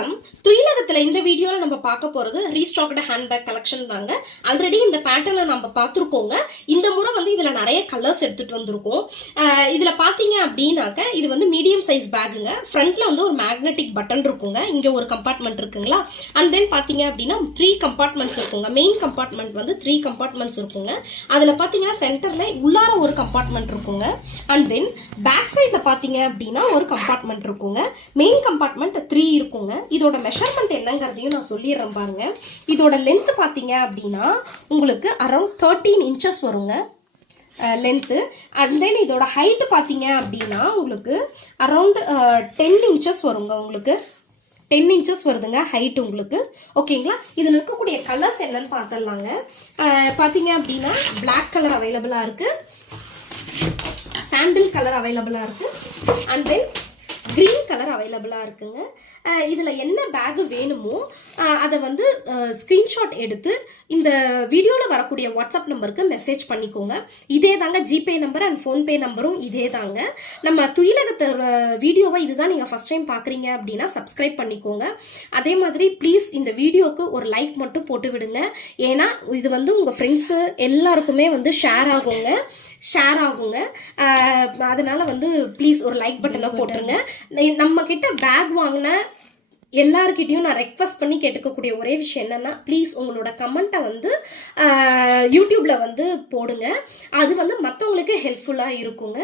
வணக்கம். துயிலகத்துல இந்த வீடியோல நம்ம பார்க்க போறது ரீஸ்டாக்டு ஹேண்ட்பேக் கலெக்ஷன் தாங்க. ஆல்ரெடி இந்த பேட்டர்ல நம்ம பார்த்துருக்கோங்க. இந்த முறை வந்து இதுல நிறைய கலர்ஸ் எடுத்துட்டு வந்திருக்கோம். இதுல பாத்தீங்க அப்படின்னாக்க இது வந்து மீடியம் சைஸ் பேக்குங்க. ஃப்ரண்ட்ல வந்து ஒரு மேக்னெட்டிக் பட்டன் இருக்குங்க. இங்க ஒரு கம்பார்ட்மெண்ட் இருக்குங்களா. அண்ட் தென் பாத்தீங்க அப்படின்னா 3 கம்பார்ட்மெண்ட்ஸ் இருக்குங்க. மெயின் கம்பார்ட்மெண்ட் வந்து 3 கம்பார்ட்மெண்ட்ஸ் இருக்குங்க. அதுல பாத்தீங்கன்னா சென்டர்ல உள்ளார ஒரு கம்பார்ட்மெண்ட் இருக்குங்க. அண்ட் தென் பேக் சைட்ல பாத்தீங்க அப்படின்னா ஒரு கம்பார்ட்மெண்ட் இருக்குங்க. மெயின் கம்பார்ட்மெண்ட் 3 இருக்குங்க. இதோட மெஷர்மெண்ட் என்னங்கிறதையும் நான் சொல்லிடுறேன் பாருங்க. இதோட லென்த் பாத்தீங்க அப்படின்னா உங்களுக்கு அரௌண்ட் 13 இன்ச்சஸ் வருங்க லென்த்து. அண்ட் தென் இதோட ஹைட் பார்த்தீங்க அப்படின்னா உங்களுக்கு அரௌண்ட் 10 இன்ச்சஸ் வருங்க. உங்களுக்கு 10 இன்ச்சஸ் வருதுங்க ஹைட் உங்களுக்கு. ஓகேங்களா. இதில் இருக்கக்கூடிய கலர்ஸ் என்னன்னு பார்த்துடலாங்க. பார்த்தீங்க அப்படின்னா பிளாக் கலர் அவைலபிளாக இருக்குது, சாண்டில் கலர் அவைலபிளாக இருக்குது, அண்ட் தென் கிரீன் கலர் அவைலபிளாக இருக்குங்க. இதில் என்ன பேகு வேணுமோ அதை வந்து ஸ்க்ரீன்ஷாட் எடுத்து இந்த வீடியோவில் வரக்கூடிய வாட்ஸ்அப் நம்பருக்கு மெசேஜ் பண்ணிக்கோங்க. இதே தாங்க ஜிபே நம்பர் அண்ட் ஃபோன்பே நம்பரும் இதே தாங்க. நம்ம துயிலகத்தை வீடியோவை இதுதான் நீங்கள் ஃபஸ்ட் டைம் பார்க்குறீங்க அப்படின்னா சப்ஸ்கிரைப் பண்ணிக்கோங்க. அதே மாதிரி ப்ளீஸ் இந்த வீடியோவுக்கு ஒரு லைக் மட்டும் போட்டு விடுங்க. ஏன்னா இது வந்து உங்கள் ஃப்ரெண்ட்ஸு எல்லாருக்குமே வந்து ஷேர் ஆகுங்க. அதனால வந்து ப்ளீஸ் ஒரு லைக் பட்டனை போட்டுருங்க. நம்ம கிட்ட பேக் வாங்கின எல்லார்கிட்டையும் நான் ரெக்வஸ்ட் பண்ணி கேட்டுக்கக்கூடிய ஒரே விஷயம் என்னன்னா, ப்ளீஸ் உங்களோட கமெண்ட்டை வந்து யூடியூப்ல வந்து போடுங்க. அது வந்து மற்றவங்களுக்கு ஹெல்ப்ஃபுல்லாக இருக்குங்க.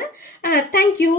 தேங்க்யூ.